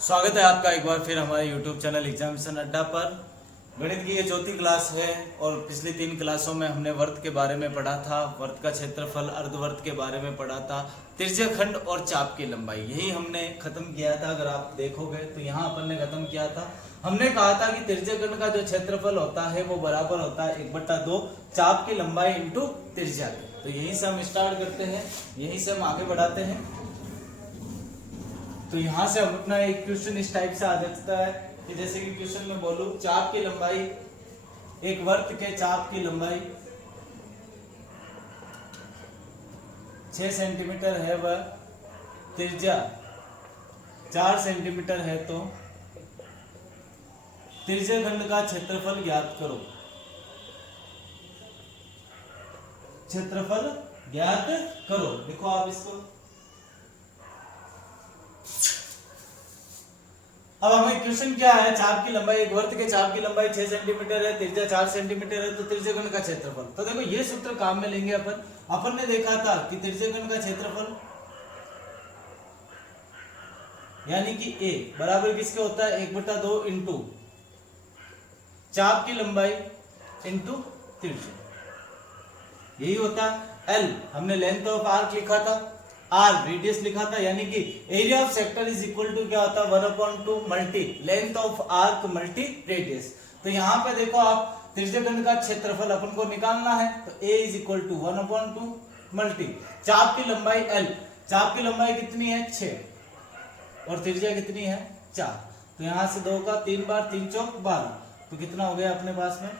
स्वागत है आपका एक बार फिर हमारे YouTube चैनल एग्जामिनेशन अड्डा पर। गणित की ये चौथी क्लास है और पिछली 3 क्लासों में हमने वर्त के बारे में पढ़ा था, वर्त का क्षेत्रफल, अर्धवर्त के बारे में पढ़ा था, त्रिज्यखंड और चाप की लंबाई, यही हमने खत्म किया था। अगर आप देखोगे तो यहाँ अपन ने खत्म किया था। हमने कहा था कि त्रिज्यखंड का जो क्षेत्रफल होता है वो बराबर होता है 1/2 चाप की लंबाई इंटू त्रिज्या। तो यहीं से हम स्टार्ट करते हैं, यहीं से हम आगे बढ़ाते हैं। तो यहां से हम अपना एक क्वेश्चन इस टाइप से आ जाता है कि जैसे कि क्वेश्चन में बोलूं चाप की लंबाई, एक वर्त के चाप की लंबाई 6 सेंटीमीटर है, वह त्रिज्या 4 सेंटीमीटर है, तो त्रिज्यखंड का क्षेत्रफल ज्ञात करो। क्षेत्रफल ज्ञात करो, देखो आप इसको। अब हमें क्वेश्चन क्या है, चाप की लंबाई, एक वर्त के चाप की लंबाई 6 सेंटीमीटर है, त्रिज्या 4 सेंटीमीटर है, तो त्रिज्यखंड का क्षेत्रफल। तो देखो ये सूत्र काम में लेंगे अपन ने देखा था कि त्रिज्यखंड का क्षेत्रफल यानी कि A बराबर किसके होता है 1/2 इंटू चाप की लंबाई इंटू त्रिज्या, यही होता है। L हमने लेंथ ऑफ आर्क लिखा था, R रेडियस लिखा था, यानी कि area of sector is equal to क्या होता है 1/2 multi length of arc multi radius. तो यहाँ पे देखो आप त्रिज्यखंड का क्षेत्रफल अपन को निकालना है, तो A is equal to 1/2 multi चाप की लंबाई L, चाप की लंबाई कितनी है 6 और त्रिज्या कितनी है 4। तो यहाँ से 2 का 3 बार 3 चौक 12, तो कितना हो गया अपने पास में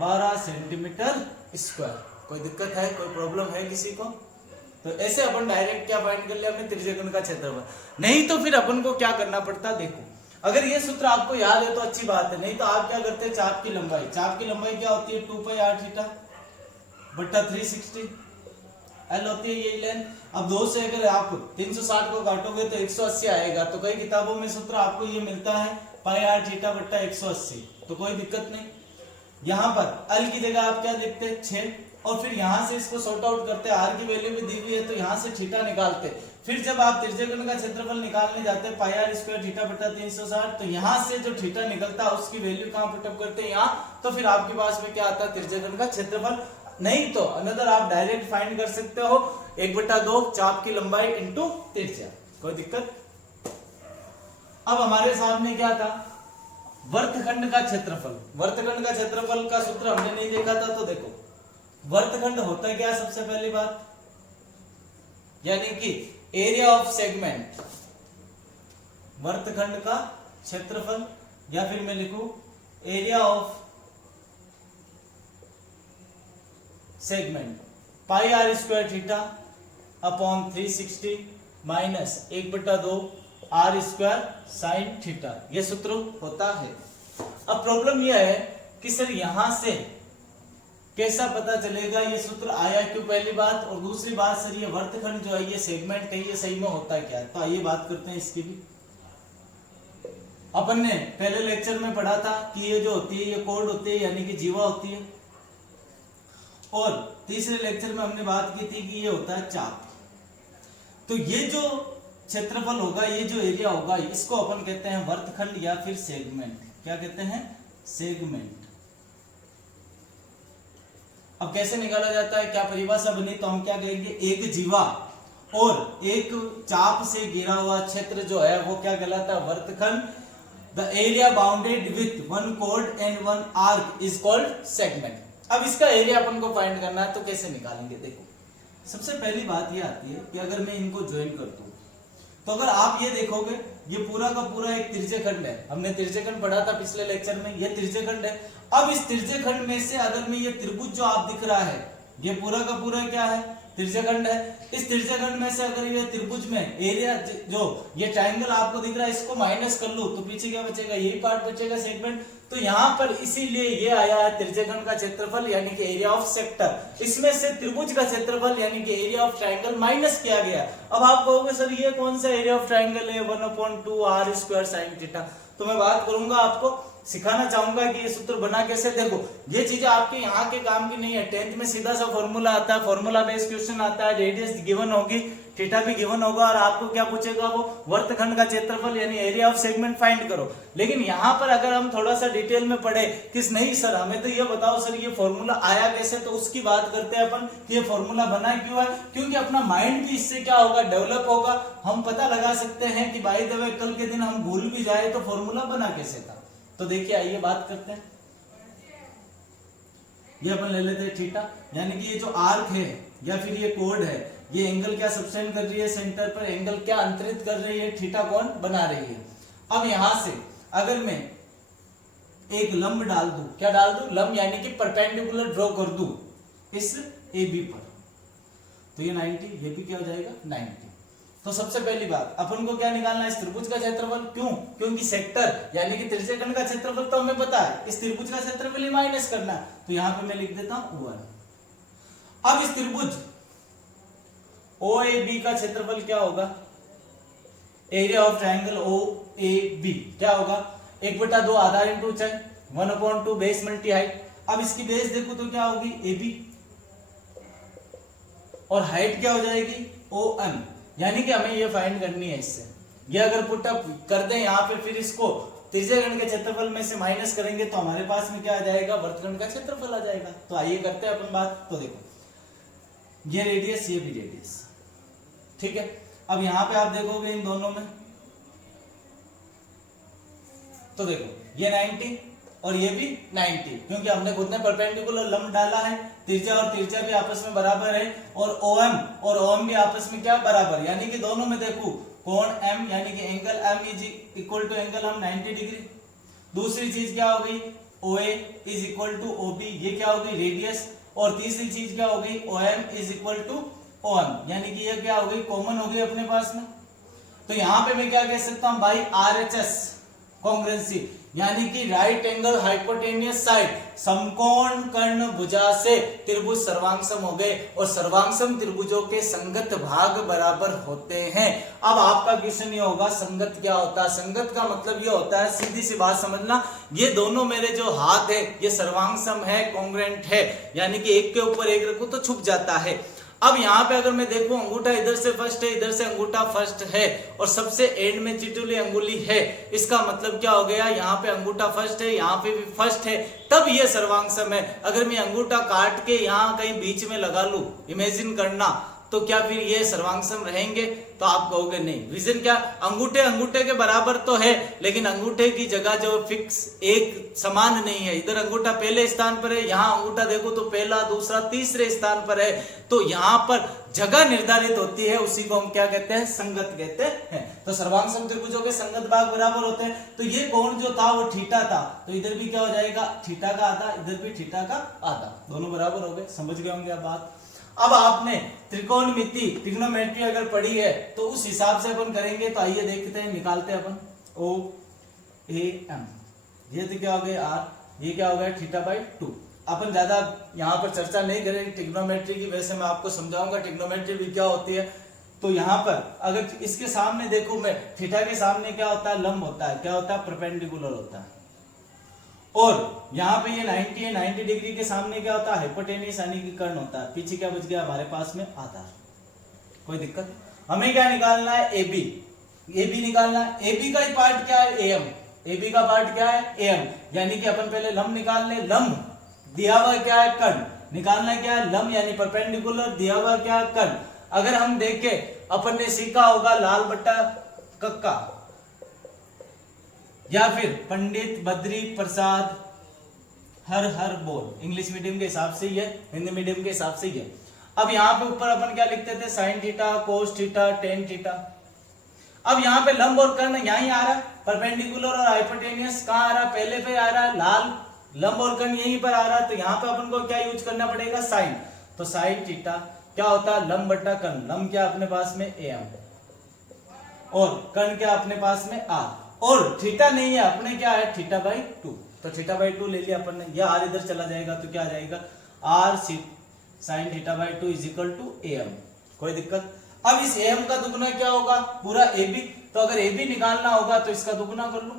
12 सेंटीमीटर स्क्वायर। कोई दिक्कत है, कोई प्रॉब्लम है किसी को? तो ऐसे अपन डायरेक्ट क्या फाइंड कर लिया अपने त्रिज्यखंड का क्षेत्रफल। नहीं तो फिर अपन को क्या करना पड़ता, देखो अगर ये सूत्र आपको याद है तो अच्छी बात है, नहीं तो आप क्या करते हैं, चाप की लंबाई, चाप की लंबाई क्या होती है 2 पाई r थीटा बट्टा 360, L होती है यही लेंथ। अब 2 से अगर आप 360 को काटोगे तो 180 आएगा, तो कई किताबों में सूत्र आपको ये मिलता है पाई r थीटा बट्टा 180, तो कोई दिक्कत नहीं। यहाँ पर L की जगह आप क्या लिखते हैं 6, और फिर यहां से इसको सॉर्ट आउट करते हैं, आर की वैल्यू भी दी हुई है तो यहां से थीटा निकालते। फिर जब आप त्रिज्यखंड का क्षेत्रफल निकालने जाते हैं पाई आर स्क्वायर थीटा बटा 360, तो यहां से जो थीटा निकलता है उसकी वैल्यू कहां पुटअप करते हैं यहाँ, तो फिर आपके पास में क्या आता है त्रिज्यखंड का क्षेत्रफल। नहीं तो अनदर आप डायरेक्ट फाइंड कर सकते हो 1/2 चाप की लंबाई इंटू त्रिज्या, कोई दिक्कत। अब हमारे सामने क्या था, वर्तखंड का क्षेत्रफल। वर्तखंड का क्षेत्रफल का सूत्र हमने नहीं देखा था, तो देखो वर्तखंड होता है क्या, सबसे पहली बात यानी कि एरिया ऑफ सेगमेंट, वर्तखंड का क्षेत्रफल, या फिर मैं लिखूं area of segment pi r square theta upon 360 minus 1/2 r square sine theta, यह सूत्र होता है। अब प्रॉब्लम यह है कि सर यहां से कैसा पता चलेगा ये सूत्र आया क्यों, पहली बात, और दूसरी बात सर ये वर्तखंड जो है ये सेगमेंट है, ये सही में होता क्या है। तो आइए बात करते हैं इसकी भी। अपन ने पहले लेक्चर में पढ़ा था कि ये जो होती है ये कोड होती है, यानी कि जीवा होती है, और तीसरे लेक्चर में हमने बात की थी कि ये होता है चाप। तो ये जो क्षेत्रफल होगा, ये जो एरिया होगा, इसको अपन कहते हैं वर्तखंड या फिर सेगमेंट। क्या कहते हैं, सेगमेंट। अब कैसे निकाला जाता है, क्या परिभाषा बनी, तो हम क्या कहेंगे, एक जीवा और एक चाप से घिरा हुआ क्षेत्र जो है वो क्या कहलाता है वर्तखंड। The area bounded with one कोड and one arc is called segment. अब इसका एरिया अपन को फाइंड करना है, तो कैसे निकालेंगे, देखो सबसे पहली बात ये आती है कि अगर मैं इनको ज्वाइन कर दूं, तो अगर आप ये देखोगे ये पूरा का पूरा एक त्रिज्यखंड है, हमने त्रिज्यखंड पढ़ा था पिछले लेक्चर में, ये त्रिज्यखंड है। अब इस त्रिज्यखंड में से अगर मैं ये त्रिभुज जो आप दिख रहा है ये पूरा का पूरा क्या है त्रिज्यखंड है, इस त्रिज्यखंड में से अगर ये त्रिभुज में एरिया जो ये ट्रायंगल आपको दिख रहा है इसको माइनस कर लूं, तो पीछे क्या बचेगा, यही पार्ट बचेगा सेगमेंट। तो यहाँ पर इसीलिए ये आया है त्रिज्यखंड का क्षेत्रफल यानी कि एरिया ऑफ सेक्टर। इसमें से त्रिभुज का क्षेत्रफल यानी कि एरिया ऑफ ट्रायंगल माइनस किया गया। अब आप कहोगे सर ये कौन सा एरिया ऑफ ट्रायंगल है, 1/2 आर स्क्वायर साइन थीटा। तो मैं बात करूंगा आपको सिखाना चाहूंगा कि ये सूत्र बना कैसे। देखो ये चीजें आपके यहाँ के काम की नहीं है, 10th में सीधा सा फॉर्मूला आता है, फॉर्मूला बेस्ड क्वेश्चन आता है, रेडियस गिवन होगी, थीटा भी गिवन होगा, और आपको क्या पूछेगा वो वर्तखंड का क्षेत्रफल यानी एरिया ऑफ सेगमेंट फाइंड करो। लेकिन यहाँ पर अगर हम थोड़ा सा डिटेल में पढ़े कि नहीं सर हमें तो ये बताओ सर ये फॉर्मूला आया कैसे, तो उसकी बात करते हैं अपन कि ये फॉर्मूला बना क्यों है। क्योंकि अपना माइंड भी इससे क्या होगा, डेवलप होगा। हम पता लगा सकते हैं कि बाय द वे कल के दिन हम भूल भी जाए तो फॉर्मूला बना कैसे था। तो देखिए आइए बात करते हैं। ये अपन ले लेते हैं थीटा, यानी कि ये जो आर्क है या फिर ये कोड है, ये एंगल क्या सब्टेंड कर रही है सेंटर पर, एंगल क्या अंतरित कर रही है, थीटा कोण बना रही है। अब यहां से अगर मैं एक लंब डाल दूं, क्या डाल दूं, लंब यानी कि परपेंडिकुलर ड्रॉ कर दूं इस AB पर, तो ये 90, ये भी क्या हो जाएगा 90। तो सबसे पहली बात अपन को क्या निकालना है, इस त्रिभुज का क्षेत्रफल। क्यों, क्योंकि सेक्टर यानी कि त्रिज्यखंड का क्षेत्रफल तो हमें पता है, इस त्रिभुज का क्षेत्रफल ही माइनस करना है, तो यहां पे मैं लिख देता हूं 1। अब इस त्रिभुज OAB का क्षेत्रफल क्या होगा, एरिया ऑफ ट्रायंगल OAB क्या होगा, 1/2 आधार इंटू ऊंचाई, 1/2 बेस मल्टी हाइट। अब इसकी बेस देखो तो क्या होगी AB, और हाइट क्या हो जाएगी OM, यानी कि हमें ये फाइंड करनी है इससे। ये अगर पुटअप कर दें यहाँ पे, फिर इसको त्रिज्यखंड के क्षेत्रफल में से माइनस करेंगे तो हमारे पास में क्या आ जाएगा, वर्तखंड का क्षेत्रफल आ जाएगा। तो आइए करते हैं अपन बात। तो देखो ये रेडियस, ये भी रेडियस, ठीक है। अब यहां पे आप देखोगे इन दोनों में, तो देखो ये 90 और ये भी 90, क्योंकि हमने खुद ने परपेंडिकुलर लंब डाला है, त्रिज्या और त्रिज्या भी आपस में बराबर है, और OM और OM भी आपस में क्या बराबर, यानी कि दोनों में देखो कोण M यानी कि angle M is equal to angle हम 90 डिग्री। दूसरी चीज क्या हो गई, OA is equal to OB, ये क्या हो गई रेडियस। और तीसरी चीज क्या हो गई, OM is equal to OM, यानी कि ये क्या हो गई, कॉमन हो गई अपने पास में। तो यहां पे मैं क्या कह सकता हूं भाई, RHS कॉन्ग्रुएंसी, यानी कि राइट एंगल हाइपोटेनियस साइड, समकोण कर्ण भुजा से त्रिभुज सर्वांगसम हो गए, और सर्वांगसम त्रिभुजों के संगत भाग बराबर होते हैं। अब आपका क्वेश्चन ये होगा संगत क्या होता है। संगत का मतलब ये होता है, सीधी सी बात समझना, ये दोनों मेरे जो हाथ है ये सर्वांगसम है, कॉन्ग्रुएंट है, यानी कि एक के ऊपर एक रखो तो छुप जाता है। अब यहाँ पे अगर मैं देखूं अंगूठा इधर से फर्स्ट है, इधर से अंगूठा फर्स्ट है, और सबसे एंड में चिटुली अंगुली है, इसका मतलब क्या हो गया, यहाँ पे अंगूठा फर्स्ट है, यहाँ पे भी फर्स्ट है, तब ये सर्वांगसम है। अगर मैं अंगूठा काट के यहाँ कहीं बीच में लगा लूं, इमेजिन करना, तो क्या फिर ये सर्वांगसम रहेंगे, तो आप कहोगे नहीं। रीजन क्या, अंगूठे अंगूठे के बराबर तो है, लेकिन अंगूठे की जगह जो फिक्स एक समान नहीं है। इधर अंगूठा पहले स्थान पर है, यहाँ अंगूठा देखो तो पहला, दूसरा, तीसरे स्थान पर है, तो यहाँ पर जगह निर्धारित होती है, उसी को हम क्या कहते हैं, संगत कहते हैं। तो सर्वांगसम त्रिभुजों के संगत भाग बराबर होते हैं। तो ये कोण जो था वो थीटा था, तो इधर भी क्या हो जाएगा, थीटा का आधा, इधर भी थीटा का आधा, दोनों बराबर हो गए। समझ गए होंगे आप बात। अब आपने त्रिकोणमिति ट्रिग्नोमेट्री अगर पढ़ी है तो उस हिसाब से अपन करेंगे। तो आइए देखते हैं, निकालते हैं अपन OAM, ये तो क्या हो गया R, ये क्या हो गया θ/2। अपन ज्यादा यहाँ पर चर्चा नहीं करेंगे ट्रिग्नोमेट्री की, वैसे मैं आपको समझाऊंगा ट्रिग्नोमेट्री भी क्या होती है। तो यहाँ पर अगर इसके सामने देखो मैं, थीटा के सामने क्या होता है, लंब होता है, क्या होता है, परपेंडिकुलर होता है। और यहाँ पे ये 90 है, 90 डिग्री के सामने क्या होता है, हाइपोटेनियस यानी कि कर्ण होता है। पीछे क्या बच गया हमारे पास में, आधार। कोई दिक्कत, हमें क्या निकालना है, AB, AB निकालना है। AB का ही पार्ट क्या है, AM, AB का पार्ट क्या है, AM, यानी कि अपन पहले लंब निकाल ले। लंब दिया हुआ क्या है, कर्ण, निकालना क्या है, लंब यानी परपेंडिकुलर, दिया हुआ क्या है, कर्ण। अगर हम देखें, अपन ने सीखा होगा लाल बट्टा कक्का, या फिर पंडित बद्री प्रसाद हर हर बोल, इंग्लिश मीडियम के हिसाब से ही है, हिंदी मीडियम के हिसाब से ही है। अब यहाँ पे ऊपर अपन क्या लिखते थे, sine theta, cos theta, tan theta. अब यहाँ पे लंब और कर्ण यहीं आ रहा है, परपेंडिकुलर और हाइपोटेनियस कहाँ आ रहा है, पहले पे आ रहा है, लाल लंब और कर्ण यहीं पर आ रहा है। तो यहाँ पे अपन को क्या यूज करना पड़ेगा, साइन। तो साइन थीटा क्या होता है, लंब बट्टा कर्ण। लंब क्या अपने पास में AM, और कर्ण क्या अपने पास में R, और थीटा नहीं है अपने, क्या है θ/2। तो θ/2 ले लिया अपन ने, यह R इधर चला जाएगा तो क्या आ जाएगा, R sin θ/2 is equal to AM। कोई दिक्कत। अब इस AM का दुगना क्या होगा, पूरा AB, तो अगर AB निकालना होगा तो इसका दुगना कर लो,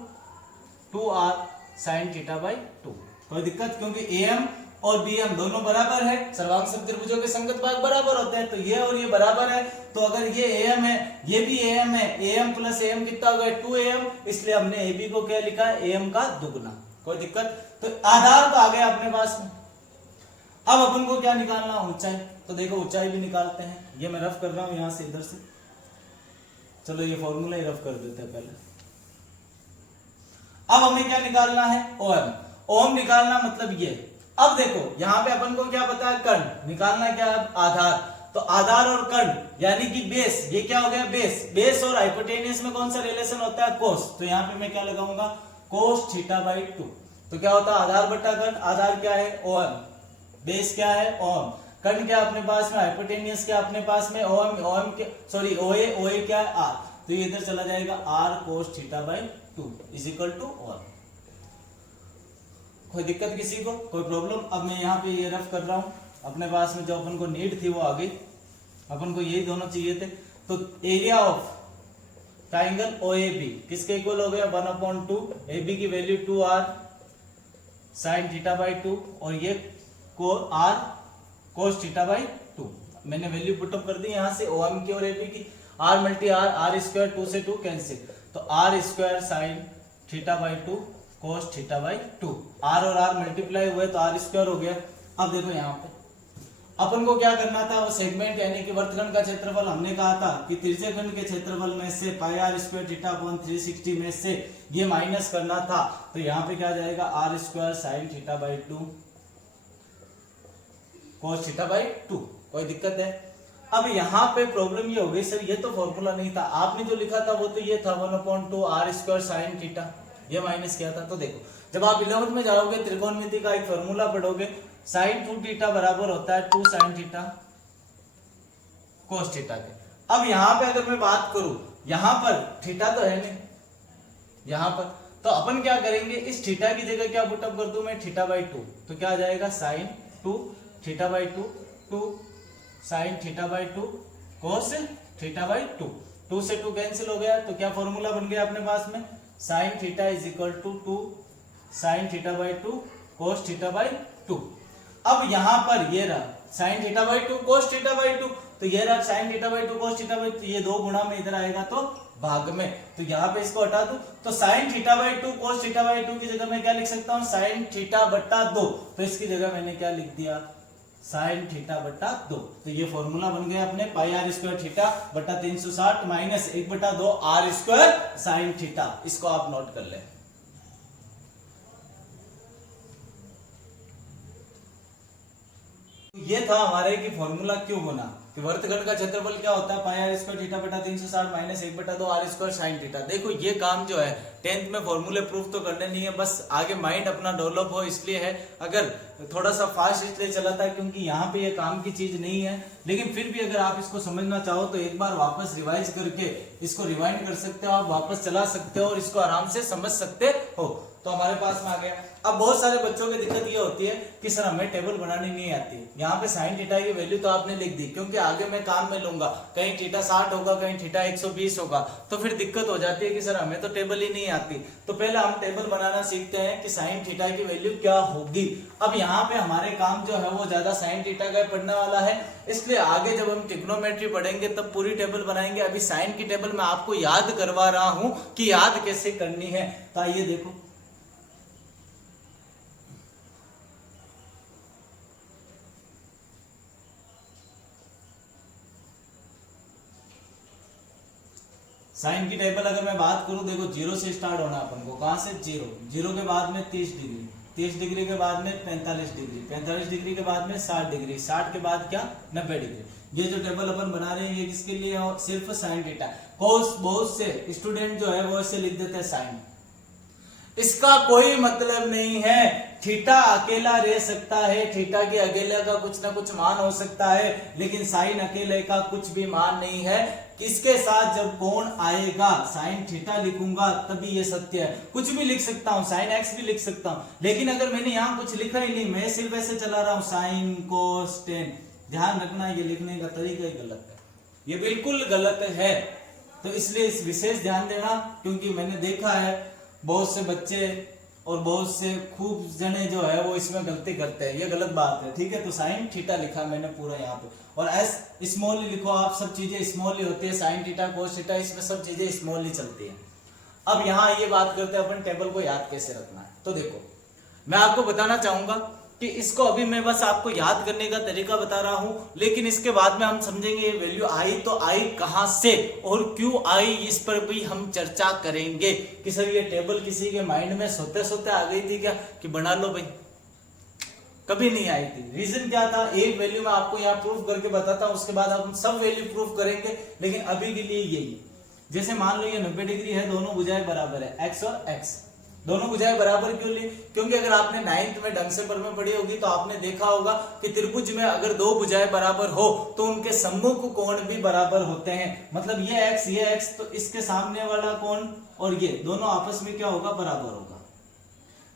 2R साइन थीटा बाई 2। कोई दिक्कत? क्योंकि AM और BM दोनों बराबर है, सर्वांग समत्रिभुजों के संगत भाग बराबर होते हैं, तो ये और ये बराबर है। तो अगर ये AM है, ये भी AM है, AM प्लस AM कितना हो गया 2AM, इसलिए हमने AB को क्या लिखा है, AM का दुगना। कोई दिक्कत? तो आधार तो आ गया अपने पास में। अब अपन को क्या निकालना, ऊंचाई। तो देखो ऊंचाई भी निकालते हैं, ये मैं रफ कर रहा हूं यहां से इधर से। चलो ये फॉर्मूला ही रफ कर देते हैं पहले। अब हमें क्या निकालना है, ओम। ओम निकालना मतलब ये। अब देखो यहां पे अपन को क्या पता है, कर्ण निकालना क्या है, आधार। तो आधार और कर्ण यानी कि बेस, ये क्या हो गया बेस। बेस और हाइपोटेनियस में कौन सा रिलेशन होता है, कोस। तो यहां पे मैं क्या लगाऊंगा, कोस थीटा बाई 2। तो क्या होता है, आधार बटा कर्ण। आधार क्या है, ओम। बेस क्या है, ओम। कर्ण क्या अपने पास में, हाइपोटेनियस क्या अपने पास में, ओम। ओम के सॉरी ओए, ओए क्या है, आर। तो ये इधर चला जाएगा R cos theta by 2 is equal to OM. कोई दिक्कत किसी को, कोई प्रॉब्लम? अब मैं यहाँ पे ये रफ कर रहा हूं, अपने पास में जो अपन को नीड थी वो आ गई। अपन को यही दोनों चाहिए थे। तो एरिया ऑफ ट्राइंगल OAB किसके इक्वल हो गया, 1/2। AB की value 2R sign theta by 2 और ये को R कोस थीटा बाई 2। मैंने वैल्यू पुटअप कर दी यहां से OM की और AB की। R multi R, R square 2 से 2 कैंसिल, तो R square sine theta by 2 cos theta by 2। R और R मल्टीप्लाई हुए तो R स्क्वायर हो गया। अब देखो यहाँ पे अपन को क्या करना था, वो सेगमेंट यानी कि वृत्तखंड का क्षेत्रफल हमने कहा था कि त्रिज्यखंड के क्षेत्रफल में से पाई R स्क्वायर थीटा अपॉन 360 में से ये माइनस करना था। तो यहाँ पे क्या जाएगा, R square sine theta by 2 cos theta by 2। कोई दिक्कत है? अब यहाँ पे प्रॉब्लम ये हो गई, सर ये तो फॉर्मूला नहीं था, आपने जो लिखा था वो तो ये था 1/2 R स्क्वायर साइन थीटा, ये माइनस किया था। तो देखो जब आप 11th में जाओगे त्रिकोणमिति का एक फॉर्मूला पढ़ोगे, साइन 2 थीटा बराबर होता है 2 साइन थीटा कोस थीटा के। अब यहाँ पे अगर मैं बात करूं, यहाँ पर थीटा तो है नहीं यहाँ पर, तो अपन क्या करेंगे, इस थीटा की जगह क्या पुटअप कर दूं मैं, थीटा बाई 2। तो क्या आ जाएगा, sine 2 theta by 2 2 sine theta by 2 cos theta by 2। 2 से 2 कैंसिल हो गया, तो क्या फॉर्मूला बन गया अपने पास में, sine theta is equal to 2 sine theta by 2 cos theta by 2। अब यहां पर ये रहा sine theta by 2 cos theta by 2, तो ये रहा sine theta by 2 cos theta by 2, ये 2 गुणा में इधर आएगा तो भाग में, तो यहां पे इसको हटा दो। तो sign theta by 2 cos theta by 2 की जगह मैं क्या लिख सकता हूं, साइन थीटा बट्टा 2। तो इसकी जगह मैंने क्या लिख दिया, साइन थीटा बट्टा 2। तो ये फॉर्मूला बन गया अपने पाई R स्क्वायर थीटा बट्टा 360 minus 1/2 R square sine theta. इसको आप नोट कर ले। ये था हमारे कि फॉर्मूला क्यों बना, कि वृत्तखंड का क्षेत्रफल क्या होता है, पाई R स्क्वायर थीटा बटा 360 minus 1/2 R square sine theta. देखो ये काम जो है 10th में फॉर्मूले प्रूफ तो करने नहीं है, बस आगे माइंड अपना डेवलप हो इसलिए है। अगर थोड़ा सा फास्ट इसलिए चलाता है क्योंकि यहाँ पे ये काम की चीज नहीं है, लेकिन फिर भी अगर आप इसको समझना चाहो तो एक बार वापस रिवाइज करके इसको रिवाइंड कर सकते हो, आप वापस चला सकते हो और इसको आराम से समझ सकते हो। तो हमारे पास में आ गया। अब बहुत सारे बच्चों की दिक्कत ये होती है कि सर हमें टेबल बनानी नहीं आती। यहाँ पे साइन थीटा की वैल्यू तो आपने लिख दी, क्योंकि आगे मैं काम में लूंगा, कहीं थीटा 60 होगा, कहीं थीटा 120 होगा, तो फिर दिक्कत हो जाती है कि सर हमें तो टेबल ही नहीं आती। तो पहले हम टेबल बनाना सीखते हैं कि साइन थीटा की वैल्यू क्या होगी। अब यहाँ पे हमारे काम जो है वो ज्यादा साइन थीटा का पढ़ने वाला है, इसलिए आगे जब हम ट्रिग्नोमेट्री पढ़ेंगे तब पूरी टेबल बनाएंगे। अभी साइन की टेबल मैं आपको याद करवा रहा हूं कि याद कैसे करनी है। तो आइए देखो, साइन की टेबल अगर मैं बात करूं, देखो 0 से स्टार्ट होना अपन को, कहां से 0, 0 के बाद में 30 डिग्री, 30 डिग्री के बाद में 45 डिग्री, 45 डिग्री के बाद में 60 डिग्री, 60 के बाद क्या 90 डिग्री। ये जो टेबल अपन बना रहे हैं ये किसके लिए है, सिर्फ साइन थीटा। बहुत से स्टूडेंट जो है वो ऐसे लिख देते हैं साइन, इसका कोई मतलब नहीं है। थीटा अकेला रह सकता है, थीटा के अकेले का कुछ ना कुछ मान हो सकता है, लेकिन साइन अकेले का कुछ भी मान नहीं है। इसके साथ जब कोण आएगा, साइन थीटा लिखूंगा तभी ये सत्य है। कुछ भी लिख सकता हूं, साइन एक्स भी लिख सकता हूं, लेकिन अगर मैंने यहां कुछ लिखा ही नहीं, मैं सिर्फ ऐसे चला रहा हूं साइन कोस टेन, ध्यान रखना ये लिखने का तरीका ही गलत है, ये बिल्कुल गलत है। तो इसलिए इस विशेष ध्यान देना, क्योंकि मैंने देखा है बहुत से बच्चे और बहुत से खूब जने जो है वो इसमें गलती करते हैं, ये गलत बात है, ठीक है। तो साइन थीटा लिखा मैंने पूरा यहाँ पे, और एस स्मॉल लिखो आप, सब चीजें स्मॉल ही होती है, साइन थीटा कोस थीटा इसमें सब चीजें स्मॉल ही चलती है। अब यहाँ ये बात करते हैं अपन टेबल को याद कैसे रखना है। तो देखो मैं आपको बताना चाहूंगा कि इसको अभी मैं बस आपको याद करने का तरीका बता रहा हूं, लेकिन इसके बाद में हम समझेंगे ये वैल्यू आई तो आई कहां से और क्यों आई, इस पर भी हम चर्चा करेंगे कि सर ये टेबल किसी के माइंड में सोते सोते आ गई थी क्या कि बना लो भाई, कभी नहीं आई थी। रीजन क्या था, एक वैल्यू मैं आपको यहाँ प्रूफ करके बताता हूं, उसके बाद हम सब वैल्यू प्रूफ करेंगे, लेकिन अभी के लिए यही। जैसे मान लो ये 90 डिग्री है, दोनों भुजाएं बराबर है, एक्स और एक्स, दोनों भुजाएं बराबर क्यों ली, क्योंकि अगर आपने 9th में ढंग से में पढ़ी होगी तो आपने देखा होगा कि त्रिभुज में अगर दो भुजाएं बराबर हो तो उनके सम्मुख कोण भी बराबर होते हैं। मतलब ये x तो इसके सामने वाला कोण और ये दोनों आपस में क्या होगा, बराबर होगा,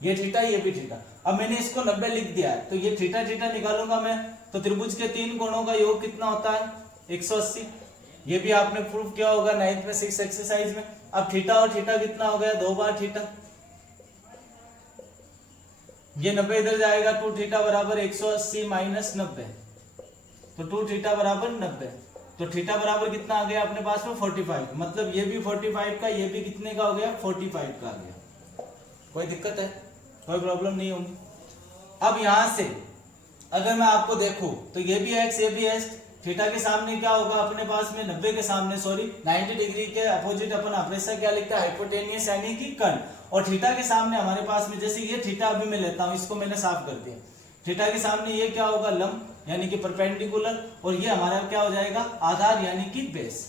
ये थीटा ये भी थीटा। अब मैंने इसको 90 लिख दिया है, तो ये थीटा थीटा निकालूंगा मैं, तो त्रिभुज के तीन कोणों का योग कितना होता है, 180। ये भी आपने प्रूफ किया होगा 9th में 6 एक्सरसाइज में। अब थीटा और थीटा कितना हो गया, 2 बार थीटा, ये 90 इधर जाएगा, 2 थीटा बराबर 180 माइनस 90, तो 2 थीटा बराबर 90, तो थीटा बराबर कितना आ गया अपने पास में 45। मतलब ये भी 45 का, ये भी कितने का हो गया, 45 का आ गया। कोई दिक्कत है, कोई प्रॉब्लम नहीं होगी। अब यहां से अगर मैं आपको देखूं तो ये भी एक्स ये भी एक्स, थीटा के सामने क्या होगा अपने पास में, 90 के सामने 90 डिग्री के अपोजिट अपन हमेशा क्या लिखता है, हाइपोटेनियस यानी कि कर्ण। और थीटा के सामने हमारे पास में, जैसे ये थीटा अभी मैं लेता हूं, इसको मैंने साफ कर दिया, थीटा के सामने ये क्या होगा, लंब यानी कि परपेंडिकुलर, और ये हमारा क्या हो जाएगा, आधार यानी कि बेस।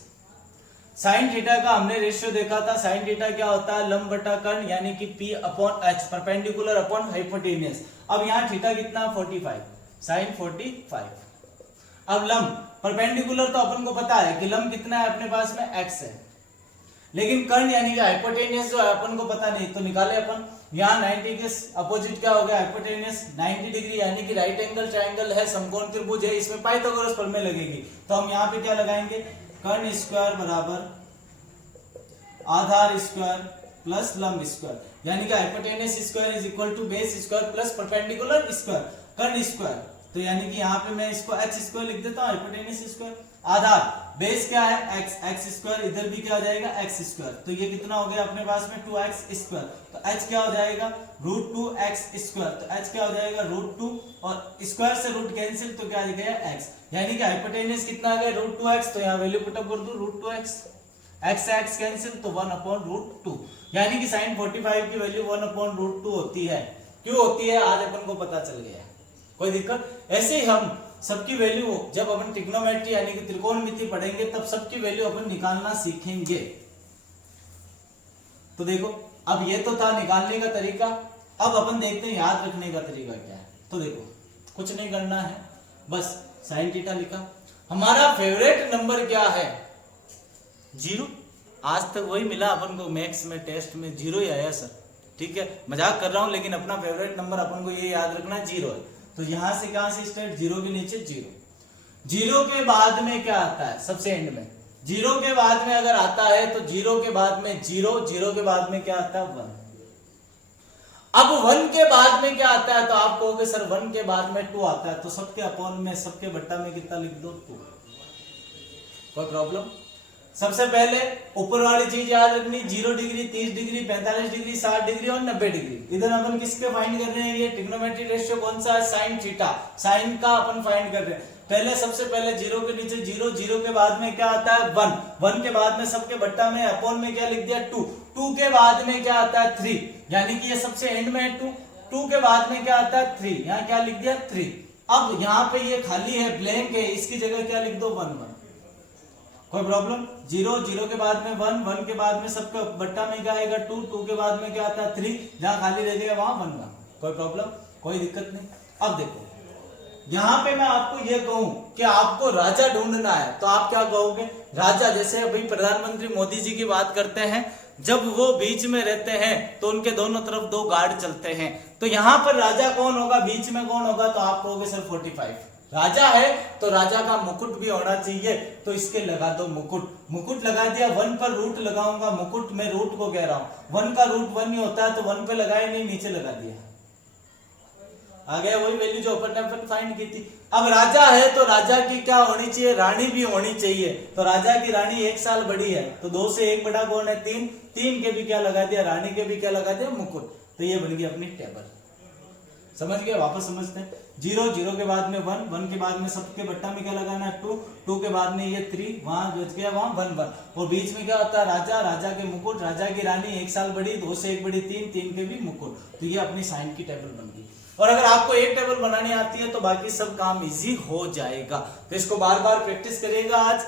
साइन थीटा का हमने रेशियो देखा था, साइन थीटा क्या होता है, लंब बटा कर्ण यानी कि P upon H, perpendicular upon hypotenuse. अब यहाँ थीटा कितना, 45, साइन 45। अब लंब परपेंडिकुलर तो अपन को पता है कि लंब कितना है अपने पास में, x है, लेकिन कर्ण यानी कि हाइपोटेनियस जो है अपन को पता नहीं, तो निकाले अपन। यहाँ 90 के अपोजिट क्या हो गया, हाइपोटेनियस, 90 डिग्री यानी कि राइट एंगल ट्रायंगल है, समकोण त्रिभुज है, इसमें पाइथागोरस प्रमेय लगेगी, तो हम यहाँ पे क्या लगाएंगे, कर्ण स्क्वायर बराबर आधार स्क्वायर प्लस लंब स्क्वायर, यानी कि hypotenuse square is equal to base square plus perpendicular square, कर्ण स्क्वायर, तो यानी कि यहाँ पे मैं इसको एक्स स्क्वायर लिख देता हूँ, हाइपोटेनियस स्क्वायर, आधार बेस क्या है एक्स, एक्स स्क्वायर, इधर भी क्या हो जाएगा एक्स स्क्वायर, तो ये कितना हो गया अपने पास में 2x स्क्वायर, तो h क्या हो जाएगा √2x स्क्वायर, तो h क्या हो जाएगा √2, और स्क्वायर से रूट कैंसिल, तो क्या आ गया x, यानी कि हाइपोटेनियस कितना आ गया √2x, तो यहाँ वैल्यू पुट अप कर दो √2x, x से x कैंसिल तो 1/√2, यानी कि sin 45 की वैल्यू 1/√2 होती है। क्यों होती है आज अपन को पता चल गया है, कोई दिक्कत। ऐसे ही हम सबकी वैल्यू जब अपन ट्रिग्नोमेट्री यानी कि त्रिकोणमिति पढ़ेंगे तब सबकी वैल्यू अपन निकालना सीखेंगे। तो देखो अब ये तो था निकालने का तरीका, अब अपन देखते हैं याद रखने का तरीका क्या है। तो देखो कुछ नहीं करना है, बस साइन थीटा लिखा। हमारा फेवरेट नंबर क्या है, 0। आज तक वही मिला अपन को, मैथ्स में टेस्ट में 0 ही आया सर, ठीक है, मजाक कर रहा हूं, लेकिन अपना फेवरेट नंबर अपन को ये याद रखना 0 है। तो यहां से कहां से स्टार्ट, 0 के नीचे 0 के बाद में क्या आता है, सबसे एंड में 0 के बाद में अगर आता है तो 0 के बाद में 0 के बाद में क्या आता है 1। अब 1 के बाद में क्या आता है, तो आप कहोगे सर 1 के बाद में 2 आता है, तो सबके अपॉन में सबके बट्टा में कितना लिख दो 2, कोई प्रॉब्लम। सबसे पहले ऊपर वाली चीज याद रखनी, 0 डिग्री 30 डिग्री 45 डिग्री 60 डिग्री और 90 डिग्री। इधर अपन किसके फाइंड कर रहे हैं, ये ट्रिग्नोमेट्री रेशियो कौन सा है, साइन थीटा, साइन का अपन फाइंड कर रहे हैं। पहले सबसे पहले 0 के नीचे 0 के बाद में क्या आता है 1 के बाद में सबके बट्टा में अपॉन में क्या लिख दिया 2 के बाद में क्या आता है 3, यानी कि ये सबसे एंड में है 2 के बाद में क्या आता है 3, यहाँ क्या लिख दिया 3। अब यहाँ पे ये खाली है, ब्लैंक है, इसकी जगह क्या लिख दो 1 कोई प्रॉब्लम। 0 के बाद में 1 के बाद में सबका बट्टा में क्या आएगा 2 के बाद में क्या आता है 3, जहां खाली रह गया वहां 1 कोई प्रॉब्लम, कोई दिक्कत नहीं। अब देखो यहां पे मैं आपको ये कहूं कि आपको राजा ढूंढना है, तो आप क्या कहोगे, राजा, जैसे अभी प्रधानमंत्री मोदी जी की बात करते हैं, जब वो बीच में रहते हैं तो उनके दोनों तरफ 2 गार्ड चलते हैं, तो यहां पर राजा कौन होगा, बीच में कौन होगा, तो आप कहोगे सर 45, राजा है तो राजा का मुकुट भी होना चाहिए, तो इसके लगा दो मुकुट। मुकुट लगा दिया, 1 पर रूट लगाऊंगा, मुकुट में रूट को कह रहा हूं, 1 का रूट 1 ही होता है, तो 1 पे लगाया नहीं, नीचे लगा दिया, आ गया वही वैल्यू जो अपन ने फाइंड की थी। अब राजा है तो राजा की क्या होनी चाहिए, रानी भी होनी चाहिए, तो राजा की रानी 1 साल बड़ी है, तो 2 से 1 बड़ा कौन है, 3, 3 के भी क्या लगा दिया, रानी के भी क्या लगा दिया, मुकुट। तो ये बन गई अपनी टेबल। समझ गए, वापस समझते हैं। 0 0 के बाद में 1 1 के बाद में सबके बट्टा में क्या लगाना है 2 2 के बाद में ये 3 वहां बच गया, वहां 1 1 और बीच में क्या होता है राजा, राजा के मुकुट, राजा की रानी 1 साल बड़ी, 2 से 1 बड़ी 3 3 के भी मुकुट। तो ये अपनी साइन की टेबल बन गई। और अगर आपको एक टेबल बनानी आती है तो बाकी सब काम इजी हो जाएगा। तो इसको बार बार प्रैक्टिस करिएगा आज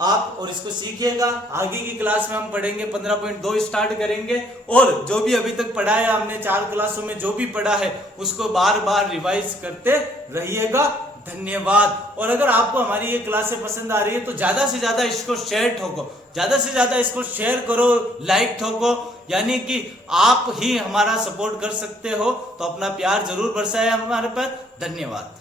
आप और इसको सीखिएगा। आगे की क्लास में हम पढ़ेंगे 15.2 स्टार्ट करेंगे, और जो भी अभी तक पढ़ा है हमने 4 क्लासों में जो भी पढ़ा है उसको बार बार रिवाइज करते रहिएगा। धन्यवाद। और अगर आपको हमारी ये क्लासें पसंद आ रही है तो ज्यादा से ज्यादा इसको शेयर ठोको, ज्यादा से ज्यादा इसको शेयर करो, लाइक ठोको, यानी कि आप ही हमारा सपोर्ट कर सकते हो। तो अपना प्यार जरूर बरसाए हमारे पर। धन्यवाद।